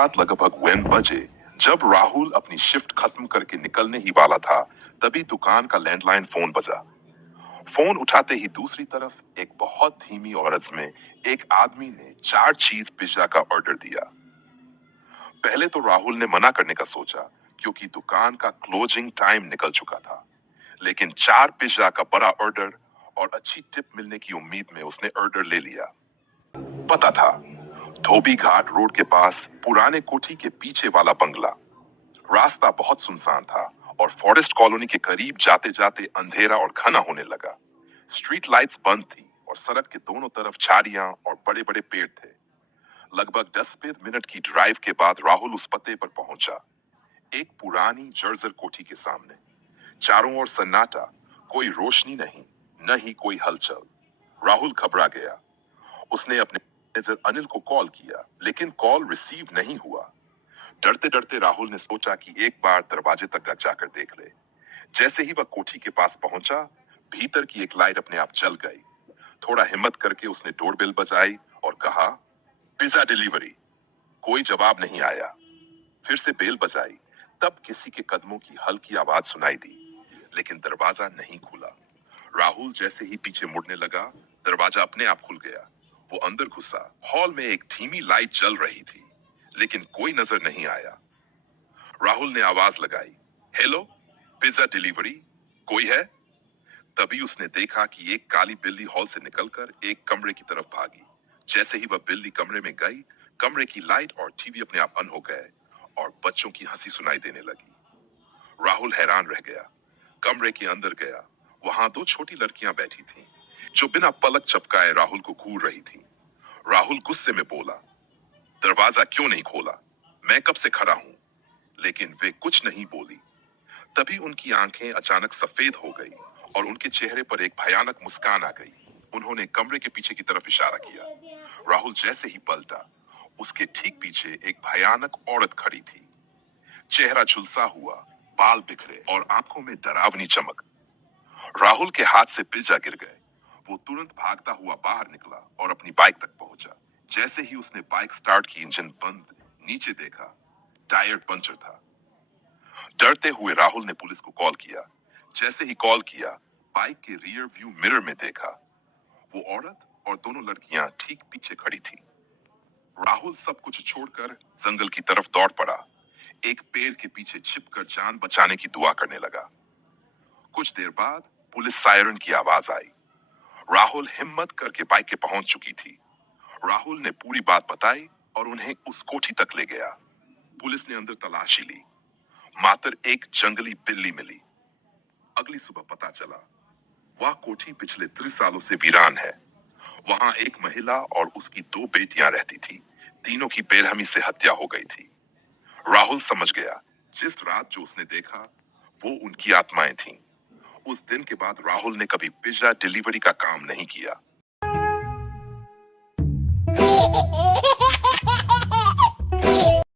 रात लगभग 1 बजे जब राहुल अपनी शिफ्ट खत्म करके निकलने ही वाला था, तभी दुकान का लैंडलाइन फोन बजा। फोन उठाते ही दूसरी तरफ एक बहुत धीमी आवाज में एक आदमी ने 4 चीज पिज्जा का ऑर्डर दिया। पहले तो राहुल ने मना करने का सोचा, क्योंकि दुकान का क्लोजिंग टाइम निकल चुका था। लेकिन 4 पिज्जा का बड़ा ऑर्डर और अच्छी टिप मिलने की उम्मीद में उसने ऑर्डर ले लिया। पता था, धोबी घाट रोड के पास पुराने कोठी के पीछे वाला बंगला। रास्ता बहुत सुनसान था और फॉरेस्ट कॉलोनी के करीब जाते जाते अंधेरा और घना होने लगा। स्ट्रीट लाइट्स बंद थी और सड़क के दोनों तरफ झाड़ियां और बड़े बड़े पेड़ थे। लगभग 10 मिनट की ड्राइव के बाद राहुल उस पते पर पहुंचा, एक पुरानी जर्जर कोठी के सामने। चारों ओर सन्नाटा, कोई रोशनी नहीं, न ही कोई हलचल। राहुल घबरा गया। उसने अपने मैनेजर अनिल को कॉल किया, लेकिन कॉल रिसीव नहीं हुआ। डरते डरते राहुल ने सोचा कि एक बार दरवाजे तक जाकर देख ले। जैसे ही वह कोठी के पास पहुंचा, भीतर की एक लाइट अपने आप जल गई। थोड़ा हिम्मत करके उसने डोरबेल बजाई और कहा, पिज्जा डिलीवरी। कोई जवाब नहीं आया। फिर से बेल बजाई, तब किसी के कदमों की हल्की आवाज सुनाई दी, लेकिन दरवाजा नहीं खुला। राहुल जैसे ही पीछे मुड़ने लगा, दरवाजा अपने आप खुल गया। वो अंदर घुसा। हॉल में एक धीमी लाइट जल रही थी, लेकिन कोई नजर नहीं आया। राहुल ने आवाज लगाई, हेलो, पिज्जा डिलीवरी, कोई है? तभी उसने देखा कि एक काली बिल्ली हॉल से निकलकर एक कमरे की तरफ भागी। जैसे ही वह बिल्ली कमरे में गई, कमरे की लाइट और टीवी अपने आप बंद हो गए और बच्चों की हंसी सुनाई देने लगी। राहुल हैरान रह गया। कमरे के अंदर गया। वहां 2 छोटी लड़कियां बैठी थीं, जो बिना पलक झपकाए राहुल को घूर रही थीं। राहुल गुस्से में बोला, दरवाजा क्यों नहीं खोला? मैं कब से खड़ा हूं। लेकिन वे कुछ नहीं बोली। तभी उनकी आंखें अचानक सफेद हो गई और उनके चेहरे पर एक भयानक मुस्कान आ गई। उन्होंने कमरे के पीछे की तरफ इशारा किया। राहुल जैसे ही पलटा, उसके ठीक पीछे एक भयानक औरत खड़ी थी। चेहरा झुलसा हुआ, बाल बिखरे और आंखों में डरावनी चमक। राहुल के हाथ से पिज्जा गिर गए। वो तुरंत भागता हुआ बाहर निकला और अपनी बाइक तक पहुंचा। जैसे ही उसने बाइक स्टार्ट की, इंजन बंद। नीचे देखा, टायर पंचर था। डरते हुए राहुल ने पुलिस को कॉल किया। जैसे ही कॉल किया, बाइक के रियर व्यू मिरर में देखा, वो औरत और दोनों लड़कियां ठीक पीछे खड़ी थी। राहुल सब कुछ छोड़कर जंगल की तरफ दौड़ पड़ा। एक पेड़ के पीछे छिपकर जान बचाने की दुआ करने लगा। कुछ देर बाद पुलिस सायरन की आवाज आई। राहुल हिम्मत करके बाइक के पहुंच चुकी थी। राहुल ने पूरी बात बताई और उन्हें उस कोठी तक ले गया। पुलिस ने अंदर तलाशी ली। मात्र एक जंगली बिल्ली मिली। अगली सुबह पता चला, वह कोठी पिछले 30 सालों से वीरान है। वहां एक महिला और उसकी 2 बेटियां रहती थी। तीनों की बेरहमी से हत्या हो गई थी। राहुल समझ गया, जिस रात जो उसने देखा, वो उनकी आत्माएं थीं। उस दिन के बाद राहुल ने कभी पिज्जा डिलीवरी का काम नहीं किया।